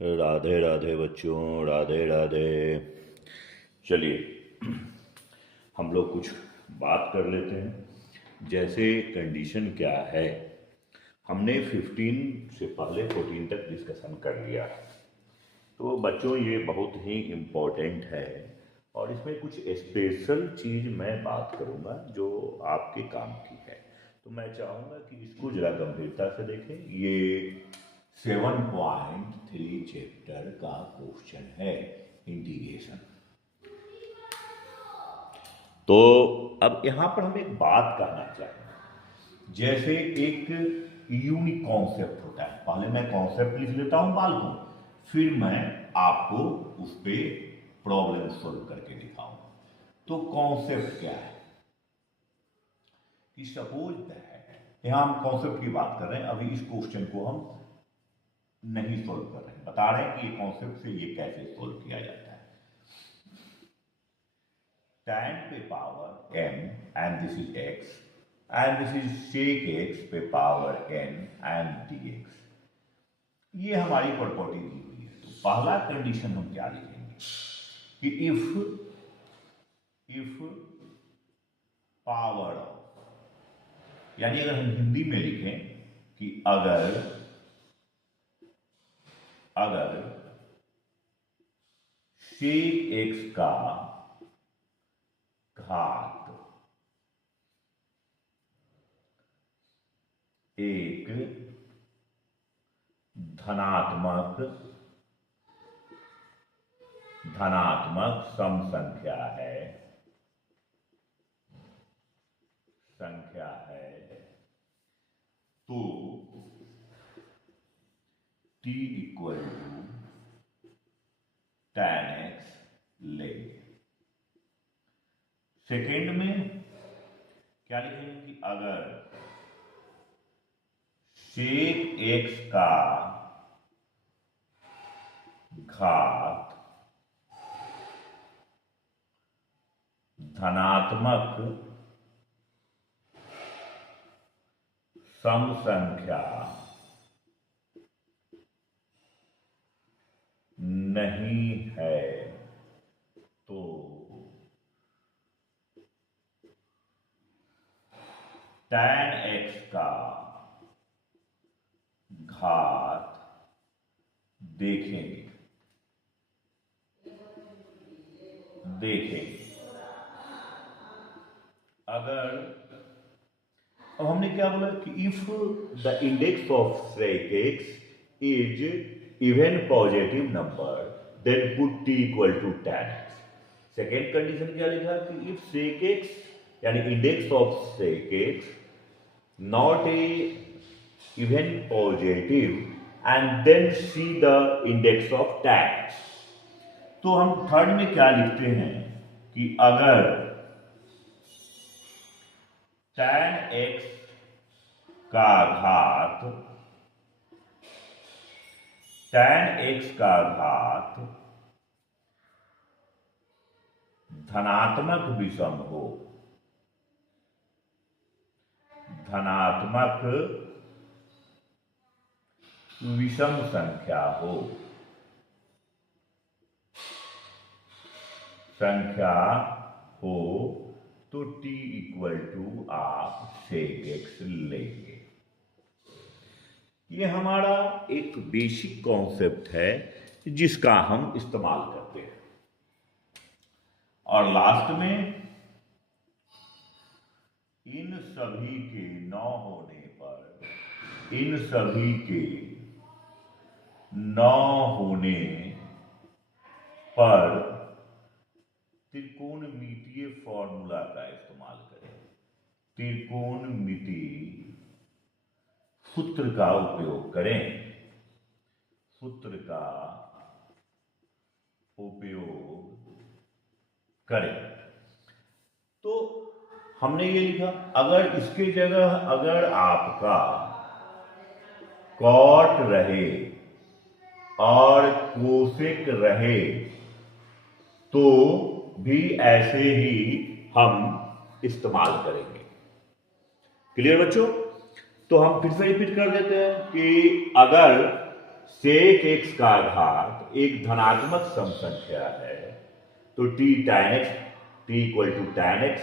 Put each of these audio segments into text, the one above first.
राधे राधे बच्चों, राधे राधे। चलिए हम लोग कुछ बात कर लेते हैं। जैसे कंडीशन क्या है, हमने 15 से पहले 14 तक डिस्कशन कर लिया। तो बच्चों ये बहुत ही इम्पोर्टेंट है और इसमें कुछ स्पेशल चीज़ मैं बात करूँगा जो आपके काम की है। तो मैं चाहूँगा कि इसको ज़रा गंभीरता से देखें। ये 7.3 चैप्टर का क्वेश्चन है, इंटीग्रेशन। तो अब यहाँ पर हम एक बात कहना चाहेंगे। जैसे एक यूनिक कॉन्सेप्ट होता है, पहले मैं कॉन्सेप्ट लिख लेता हूँ बालकों, फिर मैं आपको उस पर प्रॉब्लम सोल्व करके दिखाऊंगा। तो कॉन्सेप्ट क्या है कि सपोज दैट, यहाँ हम कॉन्सेप्ट की बात कर रहे हैं, अभी इस क्वेश्चन को हम नहीं सोल्व कर रहे हैं, बता रहे हैं कि ये कॉन्सेप्ट से ये कैसे सोल्व किया जाता है। tan पे power m and this is x and this is sec x पे पावर n and dx। ये हमारी प्रॉपर्टी दी हुई है। तो पहला कंडीशन हम क्या लिखेंगे कि इफ पावर ऑफ, यानी अगर हम हिंदी में लिखें कि अगर sec x का घात एक धनात्मक सम संख्या है तो t equal to tan x लेंगे। सेकेंड में क्या लिखेंगे कि अगर sec x का घात धनात्मक सम संख्या नहीं है तो tan x का घात देखेंगे। अगर, अब हमने क्या बोला कि if the index of sec x is even positive number then put t equal to tan x। Second condition क्या लिखा कि इफ sec x यानी index of sec x not a even positive and then see the index of tan x। तो हम third में क्या लिखते हैं कि अगर tan x का घात धनात्मक विषम हो, विषम संख्या हो तो t इक्वल टू आप sec x लेंगे। ये हमारा एक बेसिक कॉन्सेप्ट है जिसका हम इस्तेमाल करते हैं। और लास्ट में इन सभी के न होने पर त्रिकोणमितीय फॉर्मूला का इस्तेमाल करें। त्रिकोणमितीय सूत्र का उपयोग करें। तो हमने ये लिखा, अगर इसके जगह अगर आपका कॉट रहे और कोसेक रहे तो भी ऐसे ही हम इस्तेमाल करेंगे। क्लियर बच्चों? तो हम फिर से रिपीट कर देते हैं कि अगर सेक एक्स का घात एक धनात्मक सम संख्या है तो T tan x T equal to tan x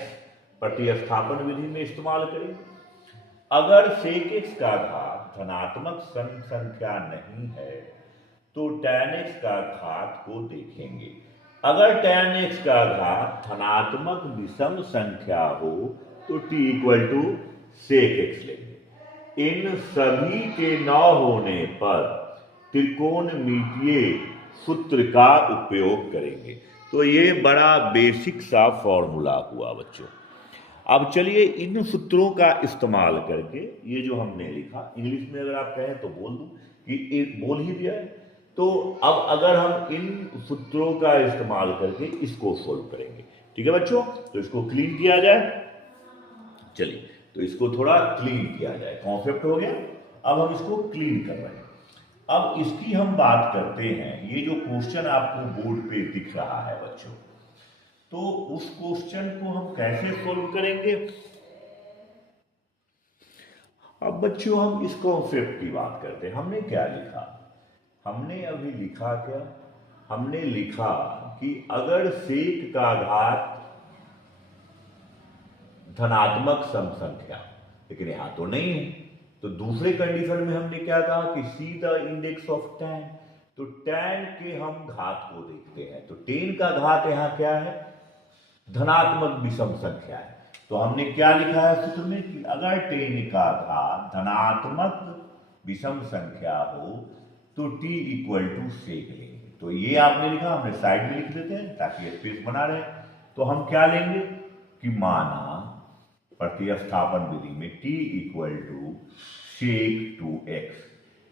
प्रतिस्थापन विधि में इस्तेमाल करें। अगर सेक एक्स का घात धनात्मक सम संख्या नहीं है तो tan x का घात को देखेंगे। अगर tan x का घात धनात्मक विषम संख्या हो तो t equal to sec x लेंगे। इन सभी के न होने पर त्रिकोणमितीय सूत्र का उपयोग करेंगे। तो ये बड़ा बेसिक सा फॉर्मूला हुआ बच्चों। अब चलिए इन सूत्रों का इस्तेमाल करके ये जो हमने लिखा, इंग्लिश में अगर आप कहें तो बोल दूं कि एक बोल ही दिया है, तो अब अगर हम इन सूत्रों का इस्तेमाल करके इसको सोल्व करेंगे। ठीक है बच्चों, तो इसको क्लीन किया जाए। चलिए तो इसको थोड़ा क्लीन किया जाए। कॉन्सेप्ट हो गया, अब हम इसको क्लीन कर रहे हैं। अब इसकी हम बात करते हैं। ये जो क्वेश्चन आपको बोर्ड पे दिख रहा है बच्चों, तो उस क्वेश्चन को हम कैसे सोल्व करेंगे। अब बच्चों हम इस कॉन्सेप्ट की बात करते हैं। हमने क्या लिखा, हमने अभी लिखा क्या, हमने लिखा कि अगर सेक का घात धनात्मक सम संख्या, लेकिन यहां तो नहीं है, तो दूसरे कंडीशन में हमने क्या कहा कि सी द इंडेक्स ऑफ tan। तो tan के हम घात को देखते हैं, तो 10 का घात यहां क्या है, धनात्मक विषम संख्या है। तो हमने क्या लिखा है सूत्र में कि अगर 10 का घात धनात्मक विषम संख्या हो तो t इक्वल टू सेक लेंगे। तो ये आपने लिखा, हमने साइड में लिख देते हैं ताकि स्पेस बना रहे। तो हम क्या लेंगे कि माना प्रतिस्थापन विधि में t equal to sec 2x।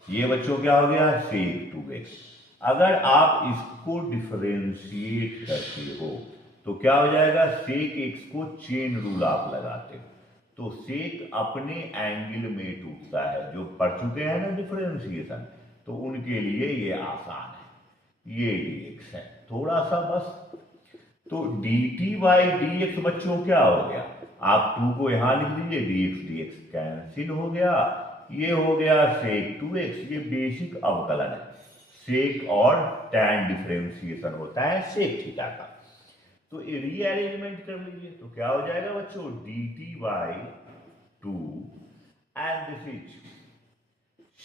ये बच्चों क्या हो गया, सेक 2x। अगर आप इसको डिफरेंशिएट करते हो तो क्या हो जाएगा, सेक x को चेन रूल आप लगाते हो तो सेक अपने एंगल में टूटता है। जो पढ़ चुके हैं ना डिफरेंशिएशन, तो उनके लिए ये आसान है। ये dx है, थोड़ा सा बस। तो dt बाई dx बच्चों क्या हो गया, आप 2 को यहां लिख दीजिए, dx dx कैंसिल हो गया, ये हो गया सेक 2x। ये बेसिक अवकलन है, सेक और tan डिफरेंशिएशन होता है सेक थीटा का। तो रीअरेंजमेंट कर लीजिए तो क्या हो जाएगा बच्चों, dt by 2 and this is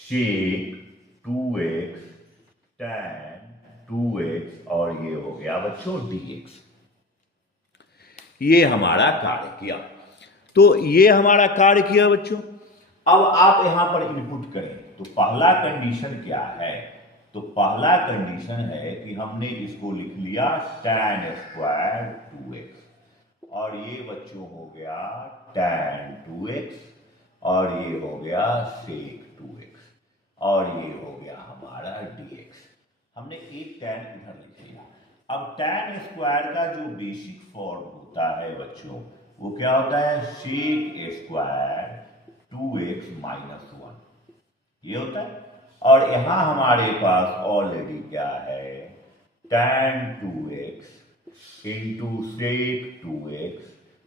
sec 2x tan 2x और ये हो गया बच्चों dx। ये हमारा कार्य किया। तो ये हमारा कार्य किया बच्चों। अब आप यहां पर इनपुट करें तो पहला कंडीशन क्या है, तो पहला कंडीशन है कि हमने इसको लिख लिया tan स्क्वायर 2x और ये बच्चों हो गया tan 2x और ये हो गया sec 2x और ये हो गया हमारा dx। हमने एक tan इधर लिख लिया। अब tan स्क्वायर का जो बेसिक फॉर्म होता है बच्चों, वो क्या होता है, sec स्क्वायर 2x माइनस 1, ये होता है। और यहां हमारे पास ऑलरेडी क्या है, tan 2x into sec 2x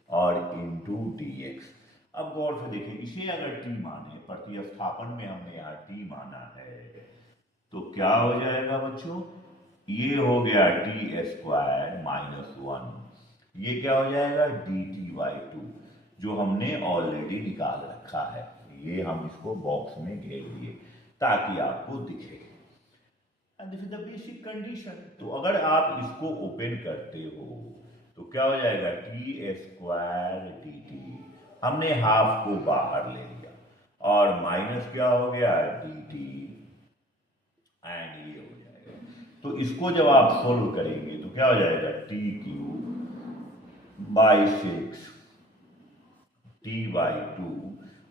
और इंटू dx। अब गौर से देखिए, इसे अगर t माने, प्रतिस्थापन में हमने यहाँ t माना है, तो क्या हो जाएगा बच्चों, ये हो गया t स्क्वायर माइनस 1, ये क्या हो जाएगा dt बाई 2, जो हमने ऑलरेडी निकाल रखा है। ये हम इसको बॉक्स में घेर दिए ताकि आपको दिखे। And this is the basic condition. तो अगर आप इसको ओपन करते हो तो क्या हो जाएगा, टी स्क्वायर dt, हमने हाफ को बाहर ले लिया और माइनस क्या हो गया dt एंड ये हो जाएगा। तो इसको जब आप सोल्व करेंगे तो क्या हो जाएगा, T cube by 6 T by 2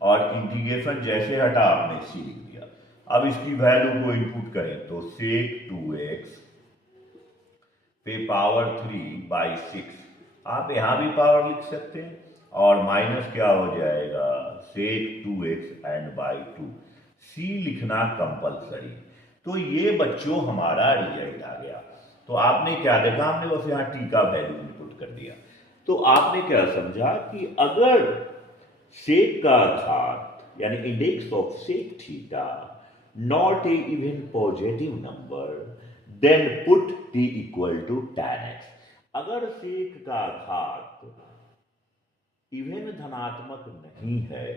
और इंटीग्रेशन जैसे हटा आपने सी लिख दिया। अब इसकी वैल्यू को इनपुट करें तो sec 2x पे पावर 3 बाई 6, आप यहां भी पावर लिख सकते हैं, और माइनस क्या हो जाएगा sec 2x एंड बाई 2, सी लिखना कंपलसरी। तो ये बच्चों हमारा रिजल्ट आ गया। तो आपने क्या देखा, हमने बस यहाँ टी का वैल्यू इनपुट कर दिया। तो आपने क्या समझा कि अगर सेक का घात यानी index of sec theta not a even positive number, then put t equal to tan x. अगर sec का घात इवन धनात्मक नहीं है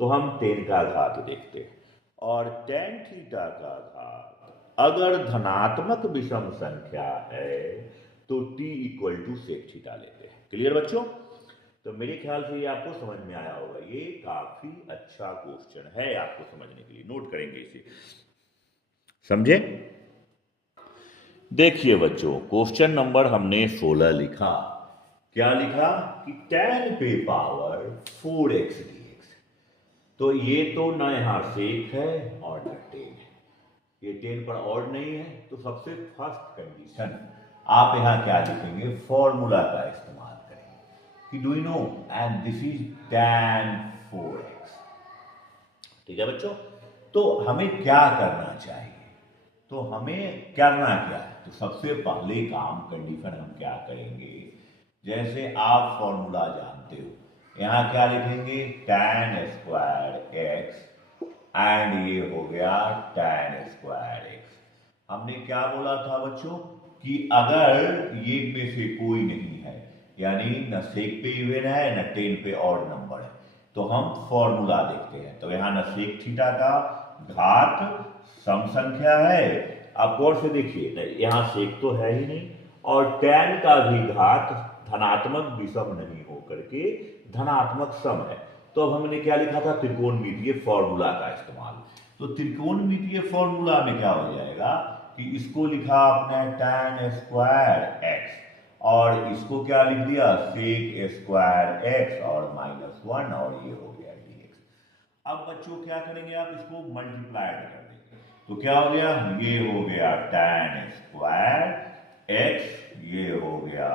तो हम tan का घात देखते हैं, और tan थीटा का घात अगर धनात्मक विषम संख्या है तो t equal to sec theta लेते हैं। क्लियर बच्चों? तो मेरे ख्याल से ये आपको समझ में आया होगा। ये काफी अच्छा क्वेश्चन है आपको समझने के लिए, नोट करेंगे इसे, समझे? देखिए बच्चों, क्वेश्चन नंबर हमने 16 लिखा। क्या लिखा कि tan पे पावर 4x dx। तो ये तो ना यहाँ सेक है और ना टेन है, ये टेन पर ऑड नहीं है। तो सबसे फर्स्ट कंडीशन आप यहाँ क्या लिखेंगे, फॉर्मूला का इस्तेमाल करेंगे कि do you know and this is tan 4x। ठीक है बच्चों? तो हमें क्या करना चाहिए, तो हमें करना क्या है, तो सबसे पहले काम कंडीशन हम क्या करेंगे, जैसे आप फॉर्मूला जानते हो, यहाँ क्या लिखेंगे, tan स्क्वायर x एंड ये हो गया tan स्क्वायर x। हमने क्या बोला था बच्चों कि अगर ये में से कोई नहीं है, यानी न सेक पे इवन है न टेन पे ऑड नंबर है, तो हम फॉर्मूला देखते हैं। तो यहाँ न सेक थीटा का घात सम संख्या है, आप गौर से देखिए, यहाँ सेक तो है ही नहीं, और tan का भी घात धनात्मक विषम नहीं होकर के धनात्मक सम है। तो अब हमने क्या लिखा था, त्रिकोणमितीय फॉर्मूला का इस्तेमाल। तो त्रिकोणमितीय फॉर्मूला में क्या हो जाएगा कि इसको लिखा आपने tan स्क्वायर x, और इसको क्या लिख दिया, सेक स्क्वायर x और -1, और ये हो गया dx। अब बच्चों क्या करेंगे, आप इसको मल्टीप्लाइड कर देंगे, तो क्या हो गया, ये हो गया tan स्क्वायर x, ये हो गया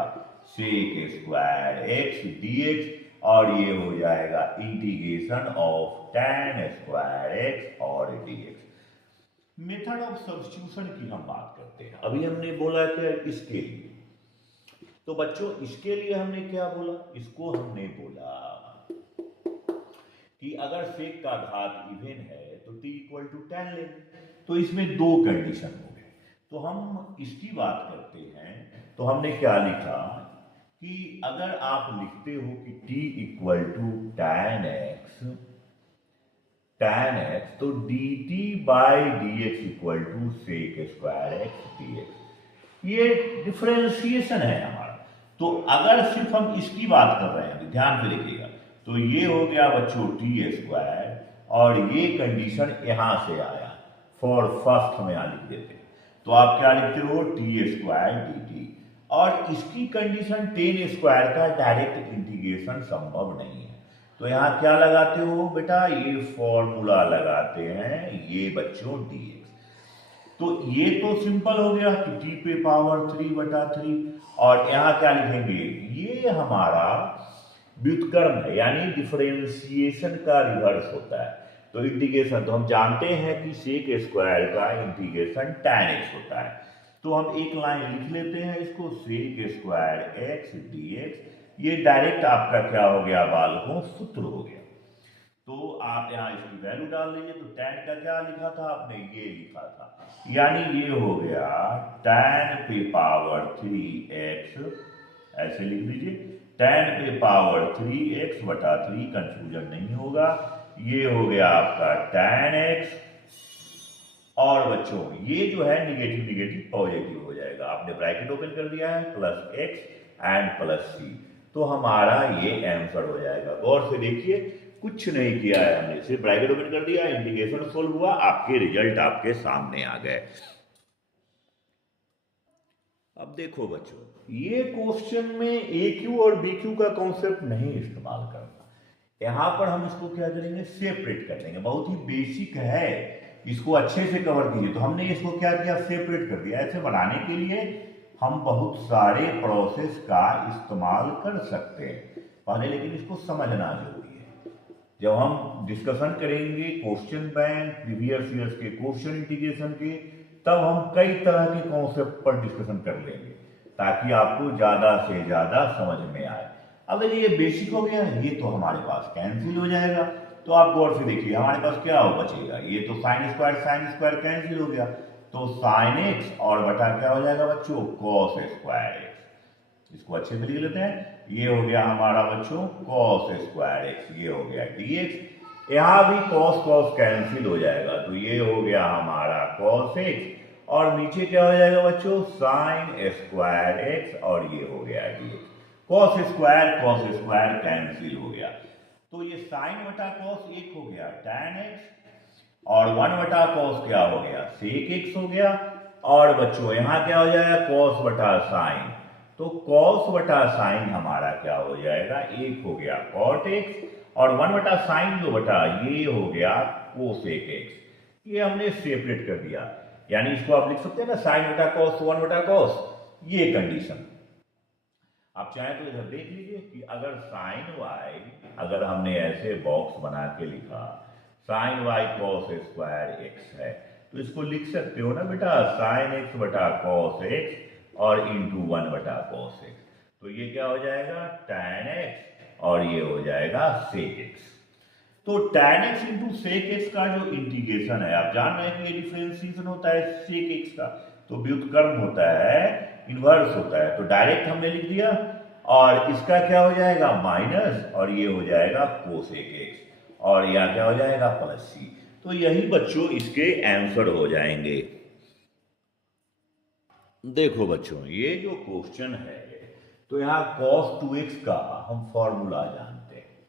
सेक स्क्वायर x dx, और ये हो जाएगा integration of tan square x और dx। मेथड ऑफ सब्स्टिट्यूशन की हम बात करते हैं। अभी हमने बोला कि इसके लिए, तो बच्चों इसके लिए हमने क्या बोला, इसको हमने बोला कि अगर सेक का घात इवन है तो t इक्वल टू tan लेंगे। तो इसमें दो कंडीशन हो गए, तो हम इसकी बात करते हैं। तो हमने क्या लिखा कि अगर आप लिखते हो कि t equal to tan x, तो dt by dx equal to sec square x dx, ये डिफरेंशिएशन है हमारा। तो अगर सिर्फ हम इसकी बात कर रहे हैं, ध्यान से देखिएगा, तो ये हो गया बच्चों टी स्क्वायर, और ये कंडीशन यहां से आया, फॉर फर्स्ट हम यहां लिख देते हैं। तो आप क्या लिखते हो, टी स्क्वायर डी टी, और इसकी कंडीशन टेन स्क्वायर का डायरेक्ट इंटीग्रेशन संभव नहीं है। तो यहाँ क्या लगाते हो बेटा, ये फॉर्मूला लगाते हैं, ये बच्चों dx। तो ये तो सिंपल हो गया कि t पे पावर 3/3, और यहाँ क्या लिखेंगे, ये हमारा व्युत्क्रम है, यानी डिफरेंशिएशन का रिवर्स होता है। तो इंटीग्रेशन, तो हम जानते हैं कि सेक स्क्वायर का इंटीग्रेशन tan x होता है। तो हम एक लाइन लिख लेते हैं इसको, सेक स्क्वायर x dx, ये डायरेक्ट आपका क्या हो गया बालकों, सूत्र हो गया। तो आप यहाँ इसकी वैल्यू डाल लीजिए। तो tan का क्या लिखा था आपने, ये लिखा था, यानी ये हो गया tan पे पावर 3x, ऐसे लिख लीजिए, tan पे पावर 3x/3, कंफ्यूजन नहीं होगा। ये हो गया आपका tan x, और बच्चों ये जो है निगेटिव निगेटिव पॉजिटिव हो जाएगा, आपने ब्रैकेट ओपन कर दिया है, plus x and plus c, तो हमारा ये आंसर हो जाएगा। गौर से देखिए, कुछ नहीं किया है हमने, सिर्फ ब्रैकेट ओपन कर दिया, इंटीग्रेशन सोल्व हुआ, आपके रिजल्ट आपके सामने आ गए। अब देखो बच्चों, ये क्वेश्चन में ए क्यू और बी क्यू का कॉन्सेप्ट नहीं इस्तेमाल करना, यहां पर हम इसको क्या करेंगे, सेपरेट कर देंगे। बहुत ही बेसिक है, इसको अच्छे से कवर कीजिए। तो हमने इसको क्या किया, सेपरेट कर दिया। ऐसे बनाने के लिए हम बहुत सारे प्रोसेस का इस्तेमाल कर सकते हैं पहले, लेकिन इसको समझना जरूरी है। जब हम डिस्कशन करेंगे क्वेश्चन बैंक, प्रीवियस ईयर्स के क्वेश्चन इंटीग्रेशन के, तब हम कई तरह के कॉन्सेप्ट पर डिस्कशन कर लेंगे, ताकि आपको ज्यादा से ज्यादा समझ में आए। अब ये बेसिक हो गया, ये तो हमारे पास कैंसिल हो जाएगा। तो आप गौर से देखिए हमारे पास क्या हो बचेगा, ये तो साइन स्क्वायर कैंसिल हो गया, तो साइन एक्स और बटा क्या हो जाएगा बच्चों, कॉस स्क्वायर एक्स। इसको अच्छे से लिख लेते हैं, ये हो गया हमारा बच्चों कॉस स्क्वायर एक्स, ये हो गया dx। यहाँ भी कॉस कॉस कैंसिल हो जाएगा, तो ये हो गया हमारा कॉस एक्स और नीचे क्या हो जाएगा बच्चों, साइन स्क्वायर एक्स और ये हो गया dx। कॉस स्क्वायर कैंसिल हो गया, तो ये साइन बटा कॉस एक हो गया tan एक्स और 1 बटा कॉस क्या हो गया, सेक एक्स हो गया। और बच्चों यहाँ क्या हो जाएगा, कॉस बटा साइन, तो कॉस बटा साइन हमारा क्या हो जाएगा, एक हो गया कॉट एक्स और 1 बटा साइन जो बटा ये हो गया कोसेक एक्स। ये हमने सेपरेट कर दिया, यानी इसको आप लिख सकते हैं ना साइन बटा कॉस 1 बटा कॉस, ये कंडीशन। आप चाहें तो इधर देख लीजिए कि अगर साइन वाई, अगर हमने ऐसे बॉक्स बना के लिखा sine y cos square x है, तो इसको लिख सकते हो ना बेटा साइन एक्स बटा कॉस एक्स और इंटू 1 बटा कॉस एक्स, तो ये क्या हो जाएगा tan एक्स और ये हो जाएगा सेक एक्स। तो tan x into sec x का जो इंटीग्रेशन है, आप जान रहे हैं कि ये डिफरेंशिएशन होता है सेक एक्स का, तो व्युत्क्रम होता है, इनवर्स होता है, तो डायरेक्ट हमने लिख दिया और इसका क्या हो जाएगा माइनस और ये हो जाएगा कोसेक एक्स और यहाँ क्या हो जाएगा प्लस सी। तो यही बच्चों इसके आंसर हो जाएंगे। देखो बच्चों ये जो क्वेश्चन है, तो यहाँ cos 2x का हम फॉर्मूला जानते हैं,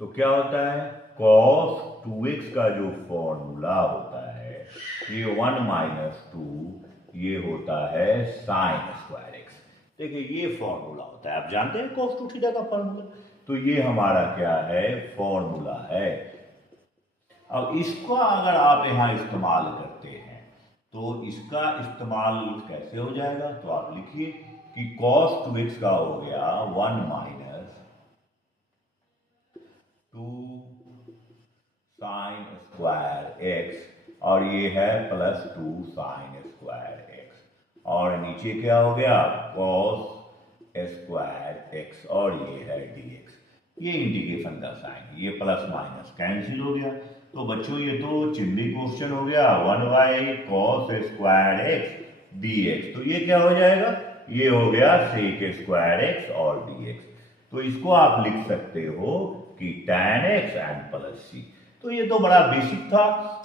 तो क्या होता है cos 2x का जो फॉर्मूला होता है ये 1 माइनस 2 ये होता है साइन स्क्वायर एक्स। देखिए ये फॉर्मूला होता है, आप जानते हैं cos 2 थीटा का फॉर्मूला, तो ये हमारा क्या है फॉर्मूला है। अब इसको अगर आप यहाँ इस्तेमाल करते हैं तो इसका इस्तेमाल कैसे हो जाएगा, तो आप लिखिए कि cos 2x का हो गया 1 माइनस 2 साइन स्क्वायर एक्स और ये है प्लस 2 साइन स्क्वायर एक्स और नीचे क्या हो गया cos स्क्वायर एक्स और ये है dx। ये इंटीग्रेशन का साइन, ये प्लस माइनस कैंसिल हो गया, तो बच्चों ये तो चिन्ही क्वेश्चन हो गया 1 by cos square x dx, तो ये क्या हो जाएगा, ये हो गया सेक स्क्वायर एक्स और dx। तो इसको आप लिख सकते हो कि tan x एंड प्लस सी। तो ये तो बड़ा बेसिक था,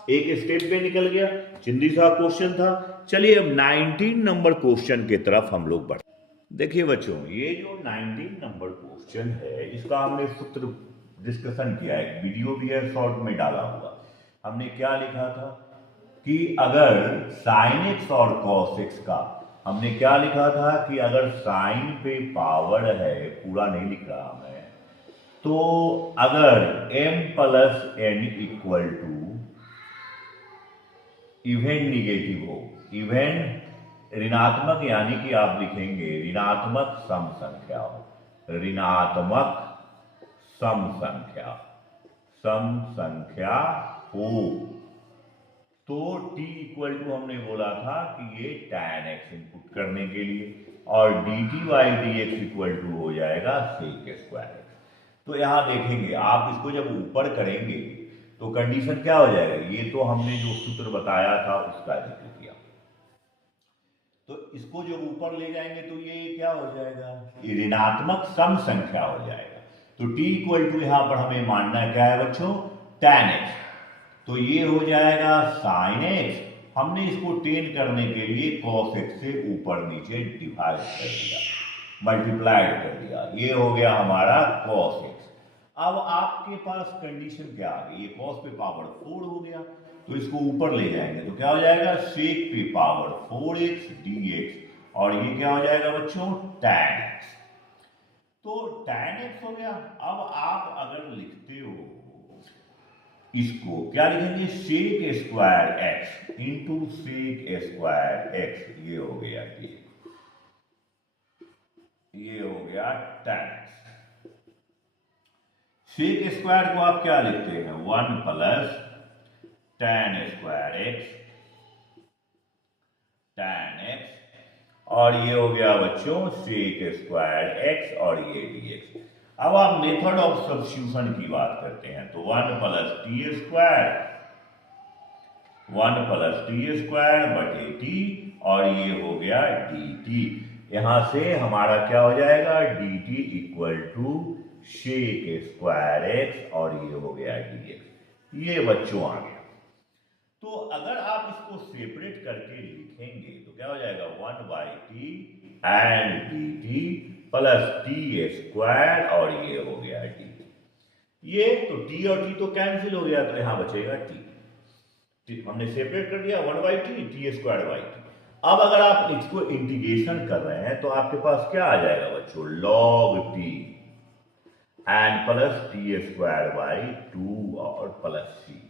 एक स्टेप पे निकल गया, चिंदी सा क्वेश्चन था। चलिए अब 19 नंबर क्वेश्चन की तरफ हम लोग बढ़ते। देखिए बच्चों ये जो 19 नंबर क्वेश्चन है इसका हमने सूत्र डिस्कशन किया है, वीडियो भी है शॉर्ट में डाला हुआ। हमने क्या लिखा था कि अगर साइन एक्स और कॉस एक्स का, हमने क्या लिखा था कि अगर साइन पे पावर है, पूरा नहीं लिख रहा मैं, तो अगर m plus n equal to even negative हो, इवन ऋणात्मक यानी कि आप लिखेंगे ऋणात्मक सम संख्या हो, ऋणात्मक सम संख्या हो, तो t इक्वल टू हमने बोला था कि ये tan x इनपुट करने के लिए और dt by dx equal to हो जाएगा सेक स्क्वायर एक्स। तो यहां देखेंगे आप इसको जब ऊपर करेंगे तो कंडीशन क्या हो जाएगा, ये तो हमने जो सूत्र बताया था उसका जिक्र किया, तो इसको जब ऊपर ले जाएंगे तो ये क्या हो जाएगा, ये ऋणात्मक सम संख्या हो जाएगा। तो t इक्वल टू यहां पर हमें मानना क्या है बच्चों tan x, तो ये हो जाएगा साइन एक्स, हमने इसको टेन करने के लिए कॉस एक्स से ऊपर नीचे डिवाइड कर दिया, मल्टीप्लाइड कर दिया, ये हो गया हमारा कॉस एक्स। अब आपके पास कंडीशन क्या आ गई, ये कॉस पे पावर 4 हो गया, तो इसको ऊपर ले जाएंगे तो क्या हो जाएगा सेक पे पावर 4x dx और ये क्या हो जाएगा बच्चों tan x। तो tan x हो गया। अब आप अगर लिखते हो इसको क्या लिखेंगे sec square x into sec square x, ये हो गया ये हो गया tan x। सेक स्क्वायर को आप क्या लिखते हैं 1 plus tan square x tan x और ये हो गया बच्चों सेक स्क्वायर एक्स और ये dx। अब आप मेथड ऑफ सब्स्टिट्यूशन की बात करते हैं तो 1 plus T square, 1 plus T square बटे टी, और ये हो गया डी टी। यहां से हमारा क्या हो जाएगा, d t equal to sec square x, और ये हो गया डी एक्स। ये बच्चों आ गया। तो अगर आप इसको सेपरेट करके लिखेंगे तो क्या हो जाएगा, 1 by T and D T plus T square, और ये हो गया डी। ये तो टी और टी तो कैंसिल हो गया, तो यहां बचेगा टी, हमने सेपरेट कर दिया 1 by T square by T. अब अगर आप इसको इंटीग्रेशन कर रहे हैं तो आपके पास क्या आ जाएगा बच्चों, log T and plus T square by 2 और प्लस सी।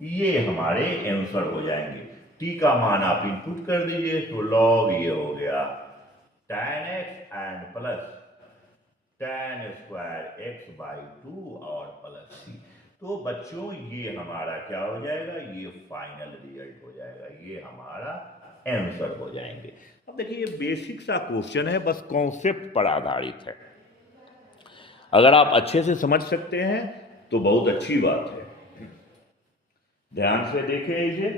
ये हमारे आंसर हो जाएंगे। टी का मान आप इनपुट कर दीजिए तो लॉग ये हो गया tan x and plus tan square x by 2 और प्लस सी। तो बच्चों ये हमारा क्या हो जाएगा, ये फाइनल रिजल्ट हो जाएगा, ये हमारा आंसर हो जाएंगे। अब देखिए ये बेसिक सा क्वेश्चन है, बस कॉन्सेप्ट पर आधारित है। अगर आप अच्छे से समझ सकते हैं तो बहुत अच्छी बात है। ध्यान से देखें इसे।